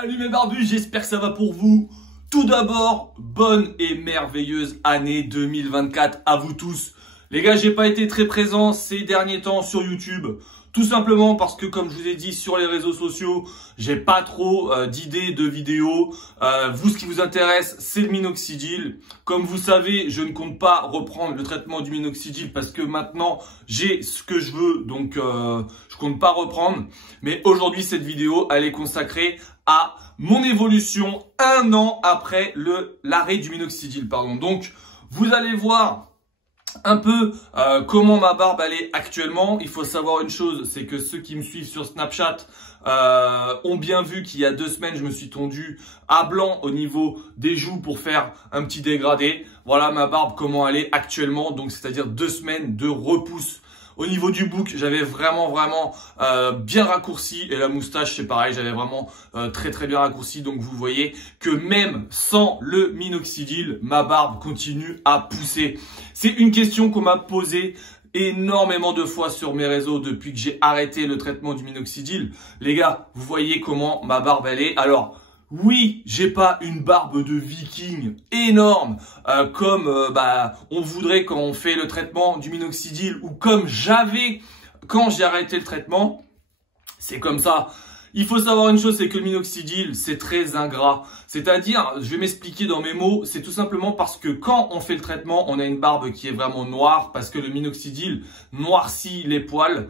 Salut mes barbus, j'espère que ça va pour vous. Tout d'abord, bonne et merveilleuse année 2024 à vous tous. Les gars, j'ai pas été très présent ces derniers temps sur YouTube. Tout simplement parce que, comme je vous ai dit sur les réseaux sociaux, j'ai pas trop d'idées de vidéos. Vous, ce qui vous intéresse, c'est le minoxidil. Comme vous savez, je ne compte pas reprendre le traitement du minoxidil parce que maintenant, j'ai ce que je veux. Donc, je compte pas reprendre. Mais aujourd'hui, cette vidéo, elle est consacrée à mon évolution 1 an après l'arrêt du minoxidil. Donc, vous allez voir un peu comment ma barbe elle est actuellement. Il faut savoir une chose, c'est que ceux qui me suivent sur Snapchat ont bien vu qu'il y a 2 semaines, je me suis tondu à blanc au niveau des joues pour faire un petit dégradé. Voilà ma barbe comment elle est actuellement, donc c'est-à-dire 2 semaines de repousse. Au niveau du bouc, j'avais vraiment bien raccourci, et la moustache c'est pareil, j'avais vraiment très bien raccourci. Donc vous voyez que même sans le minoxidil, ma barbe continue à pousser. C'est une question qu'on m'a posée énormément de fois sur mes réseaux depuis que j'ai arrêté le traitement du minoxidil. Les gars, vous voyez comment ma barbe elle est. Alors oui, j'ai pas une barbe de viking énorme comme on voudrait quand on fait le traitement du minoxidil, ou comme j'avais quand j'ai arrêté le traitement. C'est comme ça. Il faut savoir une chose, c'est que le minoxidil, c'est très ingrat. C'est-à-dire, je vais m'expliquer dans mes mots, c'est tout simplement parce que quand on fait le traitement, on a une barbe qui est vraiment noire, parce que le minoxidil noircit les poils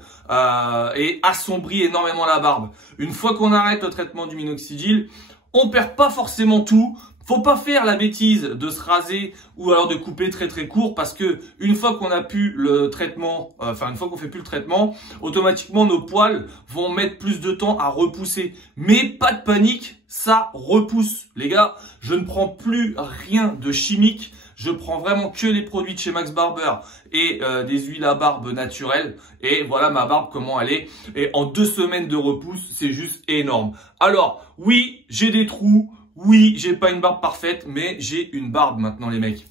et assombrit énormément la barbe. Une fois qu'on arrête le traitement du minoxidil, on perd pas forcément tout. Faut pas faire la bêtise de se raser ou alors de couper très court, parce que une fois qu'on a pu le traitement, une fois qu'on fait plus le traitement, automatiquement nos poils vont mettre plus de temps à repousser. Mais pas de panique, ça repousse. Les gars, je ne prends plus rien de chimique. Je prends vraiment que les produits de chez Max Barber et des huiles à barbe naturelles. Et voilà ma barbe comment elle est. Et en 2 semaines de repousse, c'est juste énorme. Alors, oui, j'ai des trous. Oui, j'ai pas une barbe parfaite, mais j'ai une barbe maintenant, les mecs.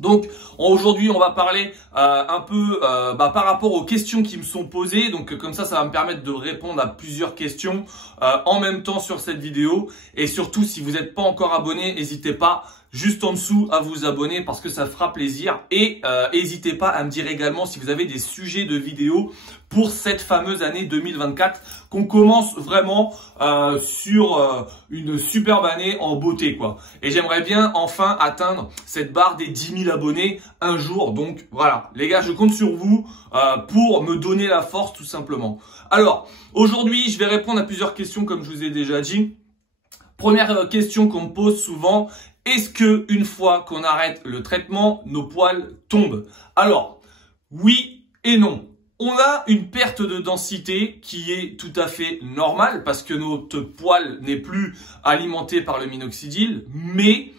Donc aujourd'hui, on va parler un peu par rapport aux questions qui me sont posées. Donc comme ça va me permettre de répondre à plusieurs questions en même temps sur cette vidéo. Et surtout, si vous n'êtes pas encore abonné, n'hésitez pas juste en dessous à vous abonner parce que ça fera plaisir. Et n'hésitez pas à me dire également si vous avez des sujets de vidéos pour cette fameuse année 2024 qu'on commence vraiment sur une superbe année en beauté, quoi. Et j'aimerais bien enfin atteindre cette barre des 10 000 abonnés un jour. Donc voilà, les gars, je compte sur vous pour me donner la force tout simplement. Alors, aujourd'hui, je vais répondre à plusieurs questions comme je vous ai déjà dit. Première question qu'on me pose souvent, est-ce que une fois qu'on arrête le traitement, nos poils tombent? Alors, oui et non. On a une perte de densité qui est tout à fait normale parce que notre poil n'est plus alimenté par le minoxidil, mais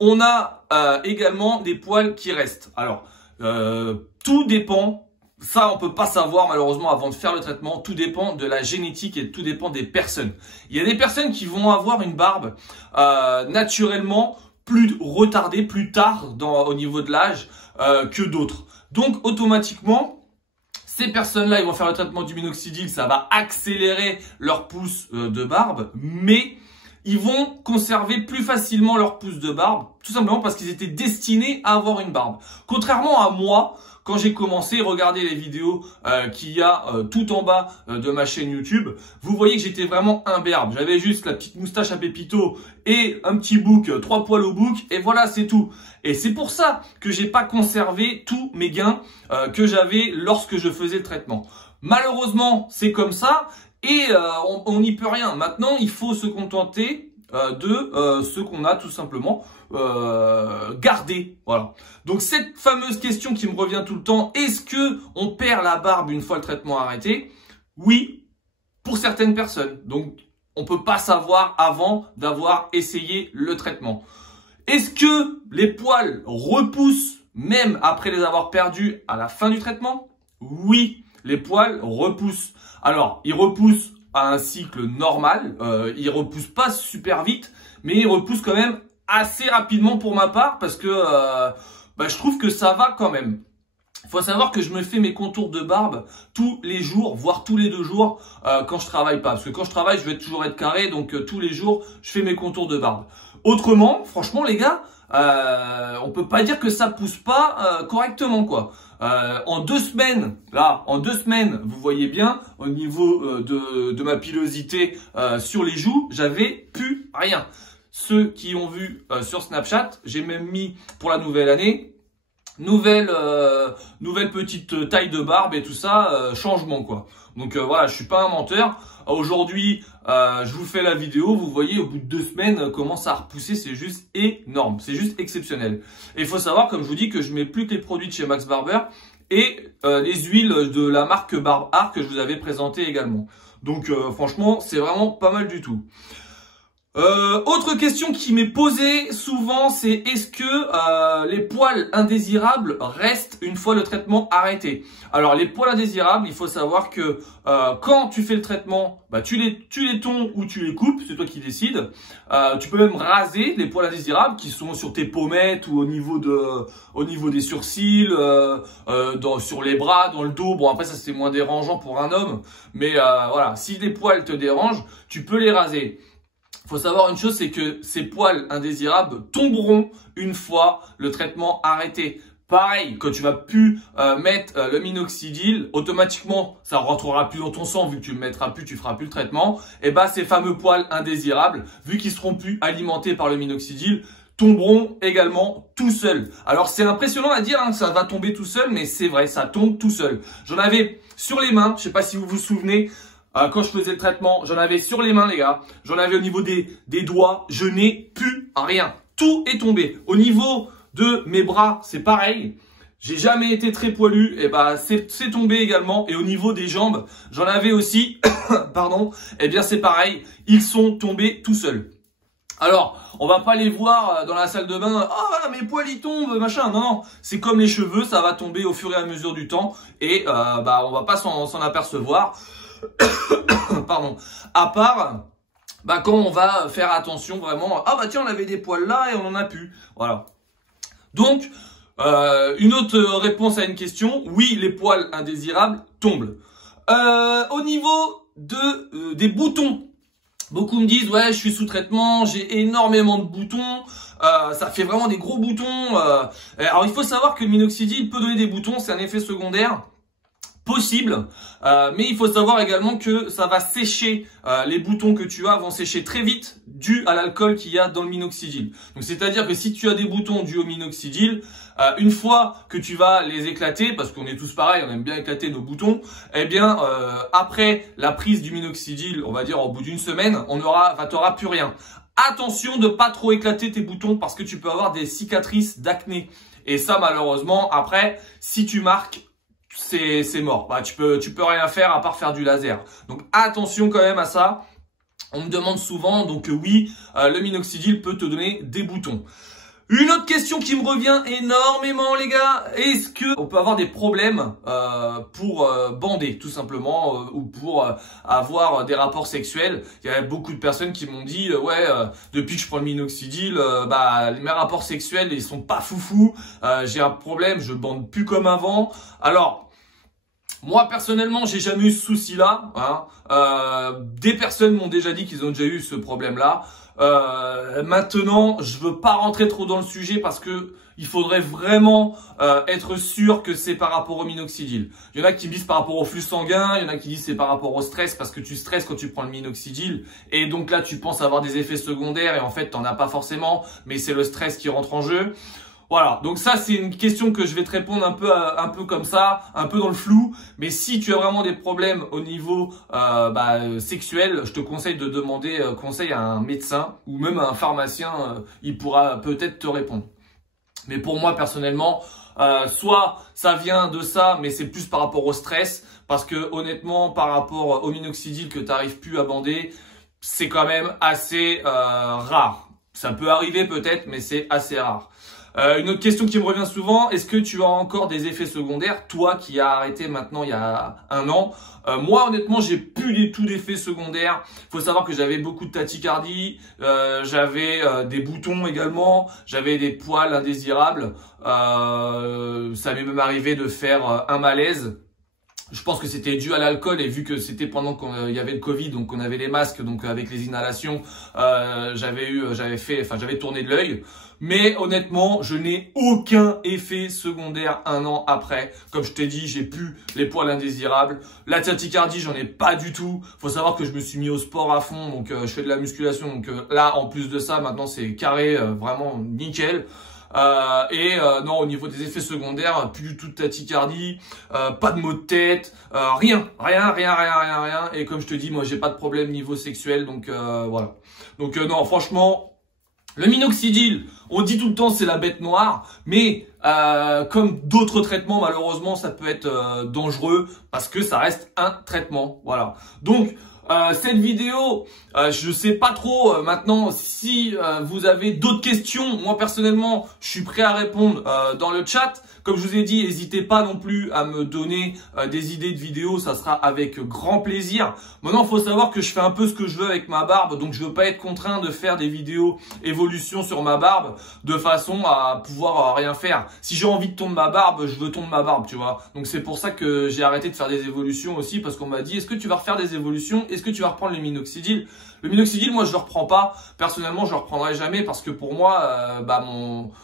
on a également des poils qui restent. Alors, tout dépend. Ça, on peut pas savoir malheureusement avant de faire le traitement. Tout dépend de la génétique et tout dépend des personnes. Il y a des personnes qui vont avoir une barbe naturellement plus retardée, plus tard au niveau de l'âge que d'autres. Donc automatiquement, ces personnes-là, ils vont faire le traitement du minoxidil, ça va accélérer leur pousse de barbe, mais ils vont conserver plus facilement leur pousse de barbe, tout simplement parce qu'ils étaient destinés à avoir une barbe. Contrairement à moi, quand j'ai commencé, regardez les vidéos qu'il y a tout en bas de ma chaîne YouTube, vous voyez que j'étais vraiment imberbe. J'avais juste la petite moustache à pépito et un petit bouc, 3 poils au bouc, et voilà, c'est tout. Et c'est pour ça que j'ai pas conservé tous mes gains que j'avais lorsque je faisais le traitement. Malheureusement, c'est comme ça et on n'y peut rien. Maintenant, il faut se contenter de ce qu'on a tout simplement gardé. Voilà. Donc cette fameuse question qui me revient tout le temps, est-ce que on perd la barbe une fois le traitement arrêté? Oui, pour certaines personnes. Donc on peut pas savoir avant d'avoir essayé le traitement. Est-ce que les poils repoussent même après les avoir perdus à la fin du traitement? Oui, les poils repoussent. Alors, ils repoussent à un cycle normal. Ils repoussent pas super vite, mais ils repoussent quand même assez rapidement pour ma part parce que je trouve que ça va quand même. Il faut savoir que je me fais mes contours de barbe tous les jours, voire tous les 2 jours quand je travaille pas. Parce que quand je travaille, je vais toujours être carré, donc tous les jours, je fais mes contours de barbe. Autrement, franchement les gars, on peut pas dire que ça pousse pas correctement quoi. En 2 semaines, là, en 2 semaines, vous voyez bien, au niveau de ma pilosité sur les joues, j'avais plus rien. Ceux qui ont vu sur Snapchat, j'ai même mis pour la nouvelle année, nouvelle petite taille de barbe et tout ça, changement quoi. Donc voilà, je suis pas un menteur. Aujourd'hui, je vous fais la vidéo, vous voyez au bout de 2 semaines comment ça a repoussé, c'est juste énorme, c'est juste exceptionnel. Et il faut savoir, comme je vous dis, que je mets plus que les produits de chez Max Barber et les huiles de la marque Barbe Art que je vous avais présenté également. Donc franchement, c'est vraiment pas mal du tout. Autre question qui m'est posée souvent, c'est est-ce que les poils indésirables restent une fois le traitement arrêté? Alors les poils indésirables, il faut savoir que quand tu fais le traitement, bah, tu les tonds ou tu les coupes, c'est toi qui décides. Tu peux même raser les poils indésirables qui sont sur tes pommettes ou au niveau des sourcils, sur les bras, dans le dos. Bon après ça c'est moins dérangeant pour un homme, mais voilà, si les poils te dérangent, tu peux les raser. Faut savoir une chose, c'est que ces poils indésirables tomberont une fois le traitement arrêté. Pareil, quand tu vas plus mettre le minoxidil, automatiquement, ça rentrera plus dans ton sang vu que tu le mettras plus, tu feras plus le traitement. Et bah, ces fameux poils indésirables, vu qu'ils seront plus alimentés par le minoxidil, tomberont également tout seuls. Alors, c'est impressionnant à dire, hein, ça va tomber tout seul, mais c'est vrai, ça tombe tout seul. J'en avais sur les mains, je sais pas si vous vous souvenez, quand je faisais le traitement, j'en avais sur les mains les gars, j'en avais au niveau des doigts, je n'ai plus rien. Tout est tombé. Au niveau de mes bras, c'est pareil. J'ai jamais été très poilu, et bah c'est tombé également. Et au niveau des jambes, j'en avais aussi, pardon, et bien c'est pareil, ils sont tombés tout seuls. Alors, on va pas les voir dans la salle de bain, ah mes poils ils tombent, machin. Non, non, c'est comme les cheveux, ça va tomber au fur et à mesure du temps et bah on va pas s'en apercevoir. Pardon. À part bah quand on va faire attention vraiment, ah bah tiens on avait des poils là et on en a plus. Voilà. Donc une autre réponse à une question, oui les poils indésirables tombent. Au niveau des boutons, beaucoup me disent ouais je suis sous traitement, j'ai énormément de boutons, ça fait vraiment des gros boutons. Alors il faut savoir que le minoxidil peut donner des boutons, c'est un effet secondaire possible, mais il faut savoir également que ça va sécher, les boutons que tu as vont sécher très vite dû à l'alcool qu'il y a dans le minoxidil. Donc c'est-à-dire que si tu as des boutons dus au minoxidil, une fois que tu vas les éclater, parce qu'on est tous pareils, on aime bien éclater nos boutons, eh bien après la prise du minoxidil, on va dire au bout d'une semaine, t'auras plus rien. Attention de pas trop éclater tes boutons parce que tu peux avoir des cicatrices d'acné. Et ça malheureusement après, si tu marques, c'est mort. Bah, tu peux rien faire à part faire du laser. Donc attention quand même à ça. On me demande souvent, donc oui, le minoxidil peut te donner des boutons. Une autre question qui me revient énormément les gars, est-ce que on peut avoir des problèmes pour bander tout simplement ou pour avoir des rapports sexuels? Il y a beaucoup de personnes qui m'ont dit ouais depuis que je prends le minoxidil, bah mes rapports sexuels ils sont pas foufou, j'ai un problème, je bande plus comme avant. Alors moi personnellement, j'ai jamais eu ce souci-là. Hein. Des personnes m'ont déjà dit qu'ils ont déjà eu ce problème-là. Maintenant, je veux pas rentrer trop dans le sujet parce que il faudrait vraiment être sûr que c'est par rapport au minoxidil. Il y en a qui disent par rapport au flux sanguin, il y en a qui disent c'est par rapport au stress parce que tu stresses quand tu prends le minoxidil et donc là tu penses avoir des effets secondaires et en fait t'en as pas forcément, mais c'est le stress qui rentre en jeu. Voilà, donc ça c'est une question que je vais te répondre un peu comme ça, un peu dans le flou. Mais si tu as vraiment des problèmes au niveau sexuel, je te conseille de demander conseil à un médecin ou même à un pharmacien, il pourra peut-être te répondre. Mais pour moi personnellement, soit ça vient de ça, mais c'est plus par rapport au stress, parce que honnêtement par rapport au minoxidil que tu n'arrives plus à bander, c'est quand même assez rare. Ça peut arriver peut-être, mais c'est assez rare. Une autre question qui me revient souvent, est-ce que tu as encore des effets secondaires, toi qui as arrêté maintenant il y a 1 an? Moi honnêtement j'ai plus du tout d'effets secondaires. Faut savoir que j'avais beaucoup de tachycardie, j'avais des boutons également, j'avais des poils indésirables, ça m'est même arrivé de faire un malaise. Je pense que c'était dû à l'alcool et vu que c'était pendant qu'il y avait le Covid, donc on avait les masques, donc avec les inhalations, j'avais tourné de l'œil. Mais honnêtement, je n'ai aucun effet secondaire 1 an après. Comme je t'ai dit, j'ai plus les poils indésirables. La tachycardie, j'en ai pas du tout. Faut savoir que je me suis mis au sport à fond, donc je fais de la musculation. Donc là, en plus de ça, maintenant c'est carré, vraiment nickel. Non, au niveau des effets secondaires, plus du tout de tachycardie, pas de maux de tête, rien. Et comme je te dis, moi j'ai pas de problème niveau sexuel, donc voilà. Donc non, franchement, le minoxidil, on dit tout le temps c'est la bête noire, mais comme d'autres traitements, malheureusement, ça peut être dangereux parce que ça reste un traitement. Voilà. Donc cette vidéo, je sais pas trop maintenant si vous avez d'autres questions. Moi personnellement, je suis prêt à répondre dans le chat. Comme je vous ai dit, n'hésitez pas non plus à me donner des idées de vidéos, ça sera avec grand plaisir. Maintenant, il faut savoir que je fais un peu ce que je veux avec ma barbe, donc je veux pas être contraint de faire des vidéos évolution sur ma barbe de façon à pouvoir rien faire. Si j'ai envie de tondre ma barbe, je veux tondre ma barbe, tu vois. Donc c'est pour ça que j'ai arrêté de faire des évolutions aussi, parce qu'on m'a dit, est-ce que tu vas refaire des évolutions? Est-ce que tu vas reprendre le minoxidil? Le minoxidil, moi, je le reprends pas. Personnellement, je le reprendrai jamais parce que pour moi,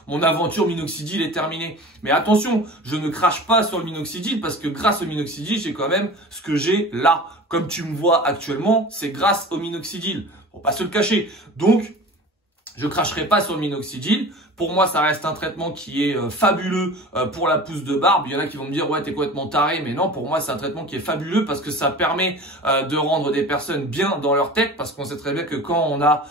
mon aventure minoxidil est terminée. Mais attention, je ne crache pas sur le minoxidil parce que grâce au minoxidil, j'ai quand même ce que j'ai là. Comme tu me vois actuellement, c'est grâce au minoxidil. Faut pas se le cacher. Donc, je cracherai pas sur le minoxidil. Pour moi, ça reste un traitement qui est fabuleux pour la pousse de barbe. Il y en a qui vont me dire, ouais, t'es complètement taré. Mais non, pour moi, c'est un traitement qui est fabuleux parce que ça permet de rendre des personnes bien dans leur tête. Parce qu'on sait très bien que quand on a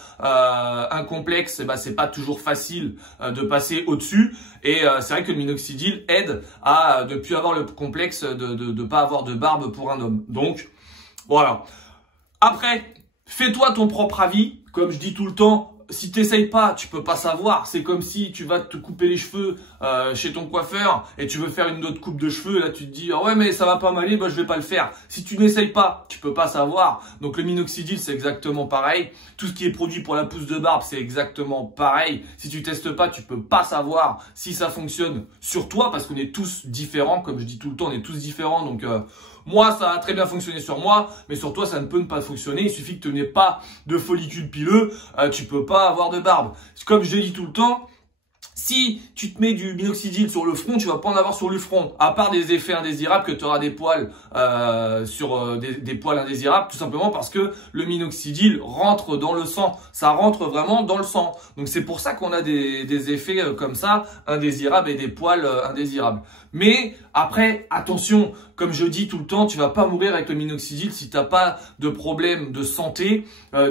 un complexe, eh ben, c'est pas toujours facile de passer au-dessus. Et c'est vrai que le minoxidil aide à ne plus avoir le complexe de pas avoir de barbe pour un homme. Donc, voilà. Après, fais-toi ton propre avis. Comme je dis tout le temps, si t'essayes pas, tu peux pas savoir. C'est comme si tu vas te couper les cheveux chez ton coiffeur et tu veux faire une autre coupe de cheveux. Là, tu te dis, ah ouais, mais ça va pas m'aller, bah je vais pas le faire. Si tu n'essayes pas, tu peux pas savoir. Donc le minoxidil, c'est exactement pareil. Tout ce qui est produit pour la pousse de barbe, c'est exactement pareil. Si tu testes pas, tu peux pas savoir si ça fonctionne sur toi parce qu'on est tous différents. Comme je dis tout le temps, on est tous différents. Donc moi, ça a très bien fonctionné sur moi, mais sur toi, ça ne peut ne pas fonctionner. Il suffit que tu n'aies pas de follicules pileux, tu peux pas avoir de barbe. Comme je dis tout le temps, si tu te mets du minoxidil sur le front, tu vas pas en avoir sur le front. À part des effets indésirables que tu auras des poils des poils indésirables, tout simplement parce que le minoxidil rentre dans le sang. Ça rentre vraiment dans le sang. Donc c'est pour ça qu'on a des effets comme ça, indésirables et des poils indésirables. Mais après, attention, comme je dis tout le temps, tu vas pas mourir avec le minoxidil si t'as pas de problème de santé.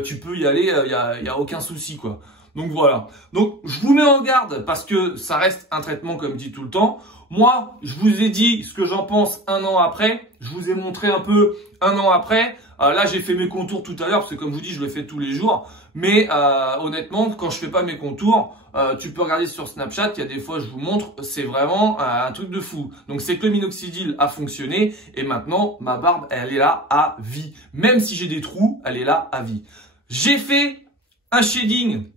Tu peux y aller, y a aucun souci quoi. Donc voilà. Donc je vous mets en garde parce que ça reste un traitement comme dit tout le temps. Moi, je vous ai dit ce que j'en pense 1 an après. Je vous ai montré un peu 1 an après. Là, j'ai fait mes contours tout à l'heure parce que comme je vous dis, je le fais tous les jours. Mais honnêtement, quand je fais pas mes contours, tu peux regarder sur Snapchat. Il y a des fois, je vous montre, c'est vraiment un truc de fou. Donc c'est que le minoxidil a fonctionné et maintenant ma barbe, elle est là à vie. Même si j'ai des trous, elle est là à vie. J'ai fait un shading.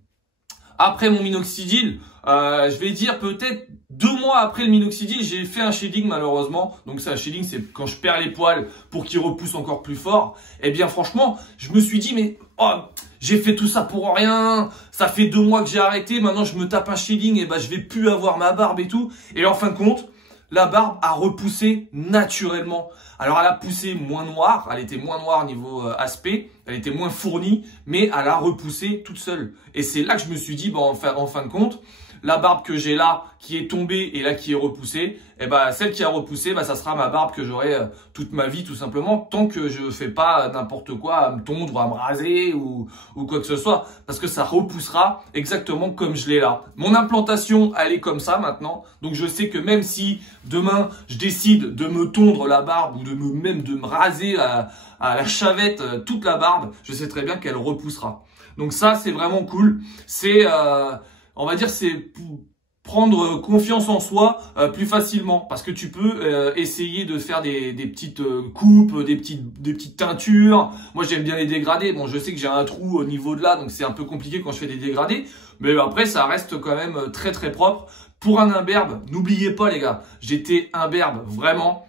Après mon minoxidil, je vais dire peut-être 2 mois après le minoxidil, j'ai fait un shading malheureusement. Donc c'est un shading, c'est quand je perds les poils pour qu'ils repoussent encore plus fort. Eh bien franchement, je me suis dit mais oh, j'ai fait tout ça pour rien. Ça fait 2 mois que j'ai arrêté, maintenant je me tape un shading et ben je vais plus avoir ma barbe et tout. Et en fin de compte, la barbe a repoussé naturellement. Alors elle a poussé moins noire, elle était moins noire niveau aspect, elle était moins fournie, mais elle a repoussé toute seule. Et c'est là que je me suis dit, bon, en fin de compte, la barbe que j'ai là, qui est tombée et là qui est repoussée, et ben celle qui a repoussé, ça sera ma barbe que j'aurai toute ma vie tout simplement, tant que je fais pas n'importe quoi à me tondre, à me raser ou quoi que ce soit, parce que ça repoussera exactement comme je l'ai là. Mon implantation, elle est comme ça maintenant, donc je sais que même si demain je décide de me tondre la barbe ou de me raser à la chavette toute la barbe, je sais très bien qu'elle repoussera. Donc ça c'est vraiment cool. C'est on va dire c'est prendre confiance en soi plus facilement, parce que tu peux essayer de faire des petites coupes, des petites teintures. Moi j'aime bien les dégradés. Bon, je sais que j'ai un trou au niveau de là, donc c'est un peu compliqué quand je fais des dégradés, mais après ça reste quand même très très propre. Pour un imberbe, n'oubliez pas les gars, j'étais imberbe vraiment.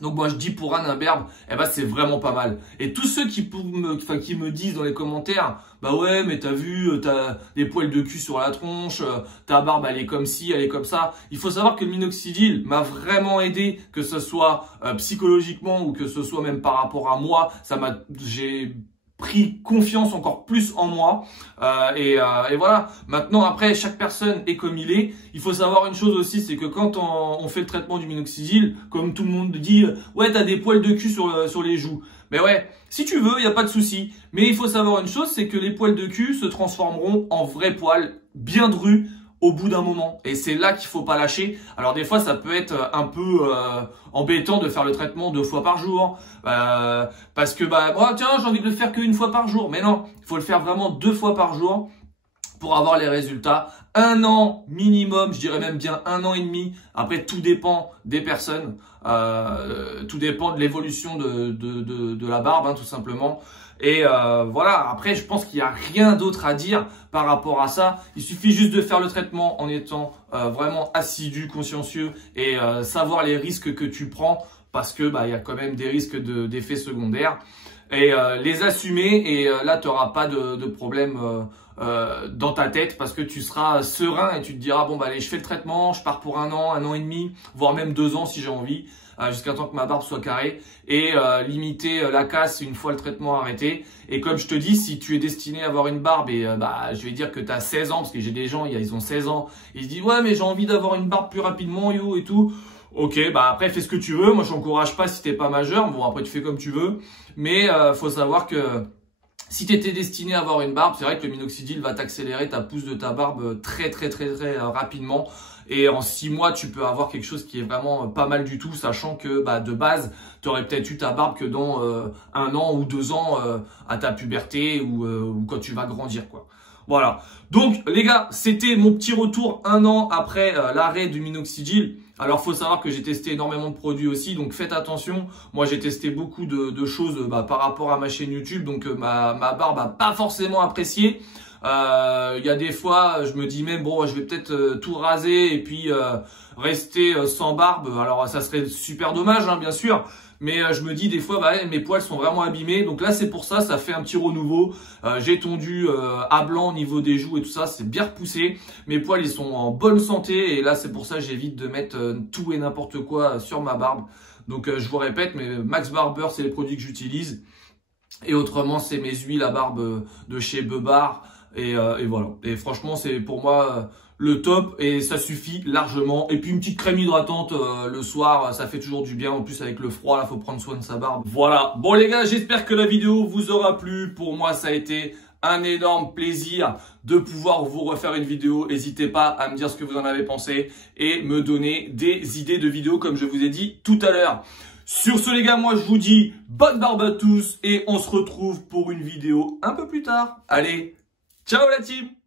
Donc moi je dis pour un imberbe, eh ben c'est vraiment pas mal. Et tous ceux qui me disent dans les commentaires, bah ouais mais t'as vu, t'as des poils de cul sur la tronche, ta barbe elle est comme ci, elle est comme ça. Il faut savoir que le minoxidil m'a vraiment aidé, que ce soit psychologiquement ou que ce soit même par rapport à moi. J'ai pris confiance encore plus en moi et voilà. Maintenant après chaque personne est comme il est. Il faut savoir une chose aussi, c'est que quand on fait le traitement du minoxidil, comme tout le monde dit, ouais t'as des poils de cul sur les joues. Mais ouais, si tu veux, il n'y a pas de souci. Mais il faut savoir une chose, c'est que les poils de cul se transformeront en vrais poils bien drus au bout d'un moment. Et c'est là qu'il faut pas lâcher. Alors des fois, ça peut être un peu embêtant de faire le traitement 2 fois par jour. Parce que, oh, tiens, j'ai envie de le faire qu'une fois par jour. Mais non, il faut le faire vraiment 2 fois par jour pour avoir les résultats. 1 an minimum, je dirais même bien 1 an et demi. Après, tout dépend des personnes. Tout dépend de l'évolution de la barbe, hein, tout simplement. Et voilà, après je pense qu'il n'y a rien d'autre à dire par rapport à ça. Il suffit juste de faire le traitement en étant vraiment assidu, consciencieux et savoir les risques que tu prends, parce que il y a quand même des risques d'effets secondaires. Et les assumer, et là tu n'auras pas de problème dans ta tête, parce que tu seras serein et tu te diras bon allez, je fais le traitement, je pars pour 1 an, 1 an et demi, voire même 2 ans si j'ai envie, jusqu'à temps que ma barbe soit carrée, et limiter la casse une fois le traitement arrêté. Et comme je te dis, si tu es destiné à avoir une barbe et je vais dire que tu as 16 ans, parce que j'ai des gens, ils ont 16 ans, ils se disent ouais mais j'ai envie d'avoir une barbe plus rapidement yo et tout. Ok, après fais ce que tu veux. Moi je t'encourage pas si t'es pas majeur. Bon après tu fais comme tu veux. Mais faut savoir que si tu étais destiné à avoir une barbe, c'est vrai que le minoxidil va t'accélérer ta pousse de ta barbe très rapidement. Et en 6 mois, tu peux avoir quelque chose qui est vraiment pas mal du tout, sachant que de base, tu aurais peut-être eu ta barbe que dans 1 an ou 2 ans à ta puberté ou quand tu vas grandir, quoi. Voilà. Donc les gars, c'était mon petit retour 1 an après l'arrêt du minoxidil. Alors faut savoir que j'ai testé énormément de produits aussi, donc faites attention. Moi j'ai testé beaucoup de choses par rapport à ma chaîne YouTube, donc ma barbe n'a pas forcément apprécié. Il y a des fois, je me dis même bon, je vais peut-être tout raser et puis rester sans barbe. Alors ça serait super dommage, hein, bien sûr. Mais je me dis des fois, mes poils sont vraiment abîmés. Donc là, c'est pour ça, ça fait un petit renouveau. J'ai tondu à blanc au niveau des joues et tout ça. C'est bien repoussé. Mes poils, ils sont en bonne santé. Et là, c'est pour ça, j'évite de mettre tout et n'importe quoi sur ma barbe. Donc, je vous répète, mais Max Barber, c'est les produits que j'utilise. Et autrement, c'est mes huiles à barbe de chez Bebar. Et voilà. Et franchement, c'est pour moi le top et ça suffit largement. Et puis une petite crème hydratante le soir, ça fait toujours du bien. En plus avec le froid, là, faut prendre soin de sa barbe. Voilà. Bon les gars, j'espère que la vidéo vous aura plu. Pour moi, ça a été un énorme plaisir de pouvoir vous refaire une vidéo. N'hésitez pas à me dire ce que vous en avez pensé et me donner des idées de vidéos comme je vous ai dit tout à l'heure. Sur ce les gars, moi je vous dis bonne barbe à tous et on se retrouve pour une vidéo un peu plus tard. Allez, ciao la team!